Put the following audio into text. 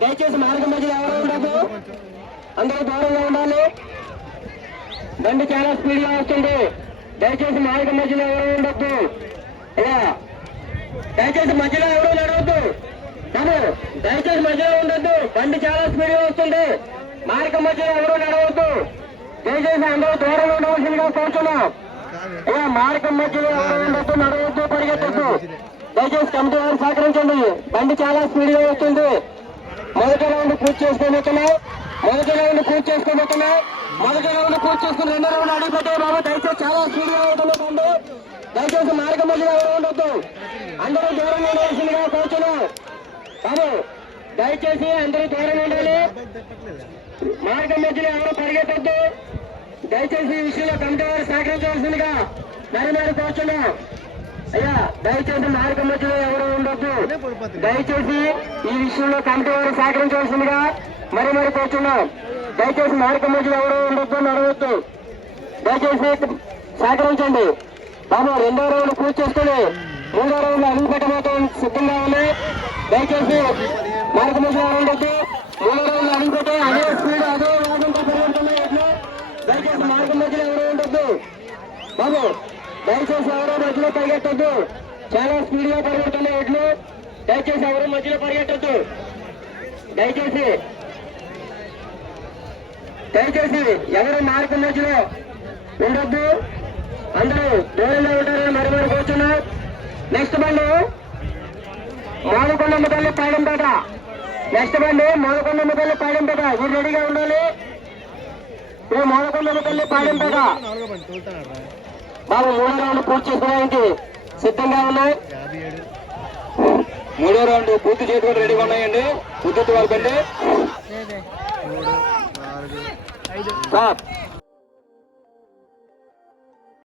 దయచేసి మార్గం మధ్య ఎవరు ఉండదు అందరూ దూరంగా ఉండాలి. బండి చాలా స్పీడ్గా వస్తుంది. దయచేసి మార్గం మధ్యలో ఎవరు ఉండొద్దు. ఇలా దయచేసి మధ్యలో ఎవరు నడవద్దు. నన్ను దయచేసి మధ్యలో ఉండొద్దు. బండి చాలా స్పీడ్గా వస్తుంది. మార్గం మధ్యలో ఎవరు నడవద్దు. దయచేసి అందరూ దూరంగా ఉండవలసిందిగా కోరుతున్నాం. అయ్యా మార్గం మధ్యలో ఎవరు ఉండొద్దు నడవద్దు పరిగెత్తద్దు. దయచేసి కమిటీ వారు సహకరించండి. బండి చాలా స్పీడ్గా వస్తుంది. మొదటి రౌండ్ పూర్తి చేసుకోబోతున్నాం మొదటి రౌండ్ పూర్తి చేసుకోబోతున్నాం మొదటి రౌండ్ పూర్తి చేసుకుని రెండో రౌండ్ అడిగిపోతే బాబు. దయచేసి చాలా స్పీడ్గా అవుతుంది బండి. దయచేసి మార్గం మధ్యలో ఎవరు ఉండొద్దు. అందరూ దూరంగా ఉండవలసిందిగా కోరుతున్నాం బాబు దయచేసి అందరూ దూరంగా ఉండాలి మార్గం మధ్యలో ఎవరు పరిగెత్తద్దు. దయచేసి ఈ విషయంలో కమిటీ వారు సహకరించవలసిందిగా మరి మరి కోరుతున్నాం అయ్యా దయచేసి మార్గం మధ్యలో ఎవరు ఉండొద్దు. దయచేసి ఈ విషయంలో కమిటీ వారు సహకరించవలసిందిగా మరి మరి కోరుతున్నాం దయచేసి మార్గం మధ్యలో ఎవరు ఉండొద్దు నడవద్దు దయచేసి సహకరించండి. బాబు రెండో రౌండ్ పూర్తి చేసుకుని మూడో రౌండ్ అడుగు పెట్టబోతాం. సిద్ధంగా ఉంది దయచేసి మార్గం మధ్యలో ఎవరు ఉండొద్దు. మూడో రౌండ్ అడుగు పెట్టే అదే స్పీడ్ అదే వేగంతో దయచేసి మార్గం మధ్యలో ఎవరు ఉండొద్దు. బాబు దయచేసి ఎవరో మధ్యలో పరిగెట్టద్దు. చాలా స్పీడ్గా పరిగెడుతున్నాయి ఎడ్లు. దయచేసి ఎవరు మధ్యలో పరిగెట్టద్దు. దయచేసి. దయచేసి ఎవరు మార్గం మధ్యలో ఉండొద్దు. అందరూ దూరంలో ఉంటారని మరి మరి కూర్చున్నాం నెక్స్ట్ బండి. మోదకొండమ్మ తల్లి పాడంపేట. నెక్స్ట్ బండి మోదకొండమ్మ తల్లి పాడంపేట. మీరు రెడీగా ఉండాలి. ఇప్పుడు మోదకొండమ్మ తల్లి పాడంపేట. బాబు మూడో రౌండ్ పూర్తి చేసుకోవడానికి సిద్ధంగా ఉన్నాయి. మూడో రౌండ్ పూర్తి చేసుకొని రెడీగా ఉన్నాయండి. ఉద్దతి వాళ్ళకండి సార్